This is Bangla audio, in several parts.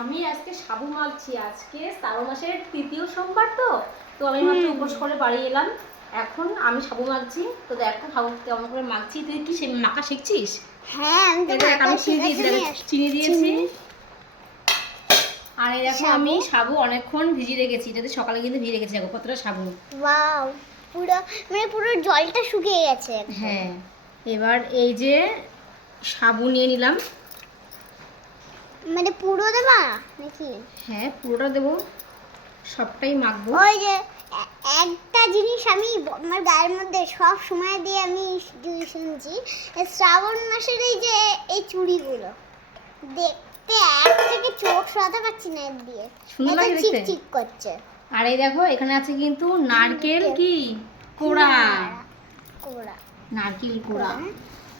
আমি আজকে সাবু মাখছি। আজকে শ্রাবণ মাসের তৃতীয় সোমবার তো আমি মাত্র উপোস করে বাড়ি এলাম। এখন আমি সাবু মাখছি। তো দেখো সাবু কেমন করে মাখছি। তুই কি মাখা শিখছিস? হ্যাঁ, আমি চিনি দিয়েছি। আর এই দেখো আমি সাবু অনেকক্ষণ ভিজিয়ে রেখেছি, যাতে সকালে কিন্তু ভিজিয়ে রেখেছি। দেখো কতটা সাবু। ওয়াও, পুরো জলটা শুকিয়ে গেছে। হ্যাঁ, এবার এই যে সাবু নিয়ে নিলাম। মানে পুরো দেবা নাকি? হ্যাঁ, পুরোটা দেবো, সবটাই মাখবো। ওই যে একটা জিনিস আমি আমার গায়ের মধ্যে সব সময় দিয়ে আমি শুনছি, শ্রাবণ মাসের এই চুড়িগুলো দেখতে এক থেকে চোখ সরাতে পারছি না এর দিয়ে, সুন্দর লাগে দেখতে, চিকচিক করছে। আর এই দেখো এখানে আছে কিন্তু নারকেল কি কোড়া, নারকেল কোড়া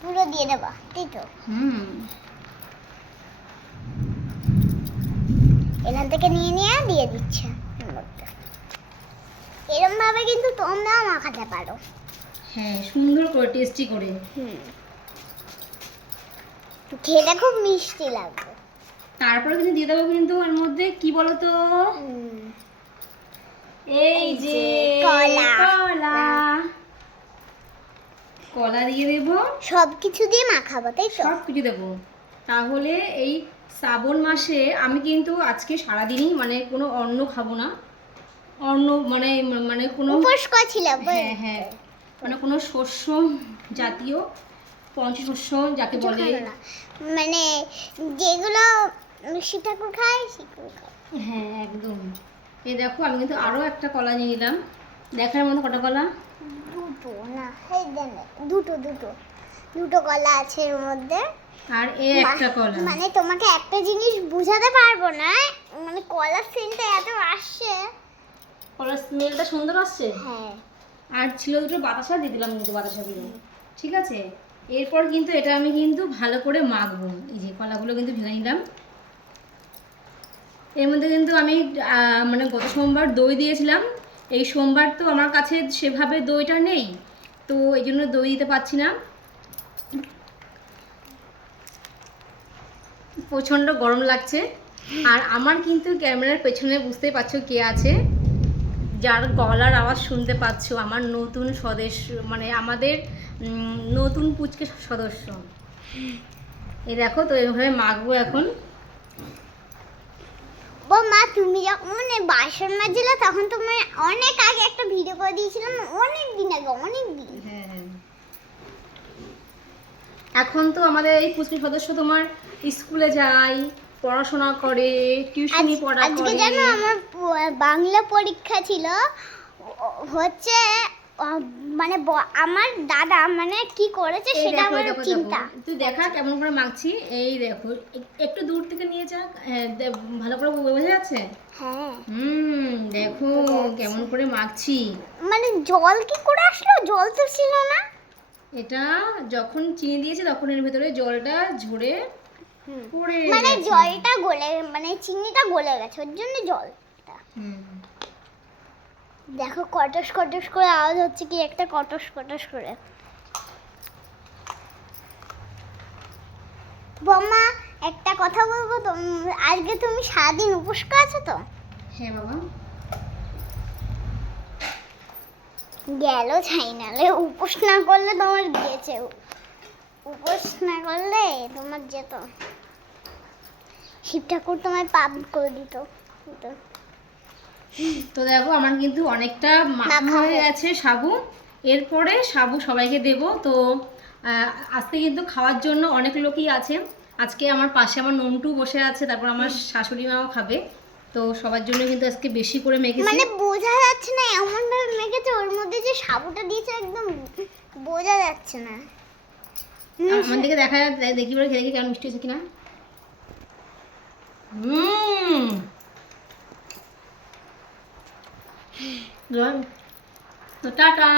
পুরো দিয়ে দেবা, তাই তো? এখান থেকে নিয়ে দিয়ে দিচ্ছে। এরকম ভাবে কিন্তু তোমরাও মাখাতে পারো। হ্যাঁ, সুন্দর করে টেস্টি করে। খেতে খুব মিষ্টি লাগবে। তারপরে কিন্তু দিয়ে দেবো কিন্তু এর মধ্যে কি বলতো, এই যে কলা দিয়ে দেবো। সবকিছু দিয়ে মাখাবো, তাই তো? সব কিছু দেবো। তাহলে এই শ্রাবণ মাসে আমি কিন্তু আজকে সারাদিনই মানে কোনো অন্ন খাবো না। অন্য মানে মানে কোনো উপোস করেছিলাম। হ্যাঁ হ্যাঁ, মানে কোনো শস্য জাতীয়, পঞ্চশস্য যাকে বলে, মানে যেগুলো শিব ঠাকুর খায় সেগুলো খায়। হ্যাঁ একদম। এই দেখো আমি কিন্তু আরও একটা কলা নিয়ে নিলাম। দেখার মতো কটা কলা? দুটো না, এই দেন, দুটো কলা আছে এর মধ্যে। আর একটা কলা। মানে তোমাকে একটা জিনিস বুঝাতে পারবো না, মানে কলার সেন্টটা এত আসছে, কলার স্মেলটা সুন্দর আসছে। হ্যাঁ। আর ছিল দুটো বাতাসা, দিয়ে দিলাম কিন্তু বাতাসাগুলো। ঠিক আছে, এরপর কিন্তু এটা আমি কিন্তু ভালো করে মাখবো। এই যে কলাগুলো কিন্তু ভেঙে নিলাম। এর মধ্যে কিন্তু আমি মানে গত সোমবার দই দিয়েছিলাম। এই সোমবার তো আমার কাছে সেভাবে দইটা নেই, তো এই জন্য দই দিতে পারছি না। প্রচণ্ড গরম লাগছে। আর আমার কিন্তু ক্যামেরার পেছনে বুঝতেই পারছো কে আছে, যার গলার আওয়াজ শুনতে পাচ্ছ, আমার নতুন সদস্য, মানে আমাদের নতুন পুচকে সদস্য। এই দেখো, তো এইভাবে মাখবো এখন। ও মা, তুমি যখন বাসন মাজছিলে তখন তুমি অনেক আগে একটা ভিডিও করে দিয়েছিলাম, অনেক দিন আগে, অনেক দিন। হ্যাঁ হ্যাঁ, এখন তো আমাদের এই পুচকি সদস্য তোমার স্কুলে যায়, পড়াশোনা করে, টিউশনি পড়া করে। আজকে জানো আমার বাংলা পরীক্ষা ছিল, হচ্ছে মানে আমার দাদা মানে কি করেছে সেটা আমার চিন্তা। তুই দেখা কেমন করে মাখছি। এই দেখো, একটু দূর থেকে নিয়ে যাক, ভালো করে বোঝা যাচ্ছে। হ্যাঁ, দেখো কেমন করে মাখছি। মানে জল কি করে আসলো? জল তো ছিল না। এটা যখন চিনি দিয়েছে তখন এর ভিতরে জলটা ঝরে পড়ে, মানে জলটা গলে, মানে চিনিটা গলে গেছে, ওর জন্য জলটা। দেখো কটস কটস করে আওয়াজ হচ্ছে, কি একটা কটস কটস করে। বম্মা, একটা কথা বলবো তো, আজকে তুমি সারাদিন উপোস করেছো তো? হ্যাঁ বাবা। গেল ছাই, নালে উপোস না করলে তোমার গেছে, উপোস না করলে তোমার যেত, শিব ঠাকুর তোমার পাপ করে দিত। তো দেখো আমার কিন্তু অনেকটা মাখা হয়ে গেছে সাবু। এরপরে সাবু সবাইকে দেব। তো আজকে কিন্তু খাওয়ার জন্য অনেক লোকই আছে। আজকে আমার পাশে আমার নন্টু বসে আছে, তারপর আমার শাশুড়ি মাও খাবে। তো সবার জন্য কিন্তু আজকে বেশি করে মেখেছি। মানে বোঝা যাচ্ছে না এমন ভাবে মেখেছে, ওর মধ্যে যে সাবুটা দিয়েছে একদম বোঝা যাচ্ছে না। আমার দিকে দেখা যাচ্ছে, দেখি বলে খেয়ে দেখি কেমন মিষ্টি হয়েছে কিনা। তো টাটা।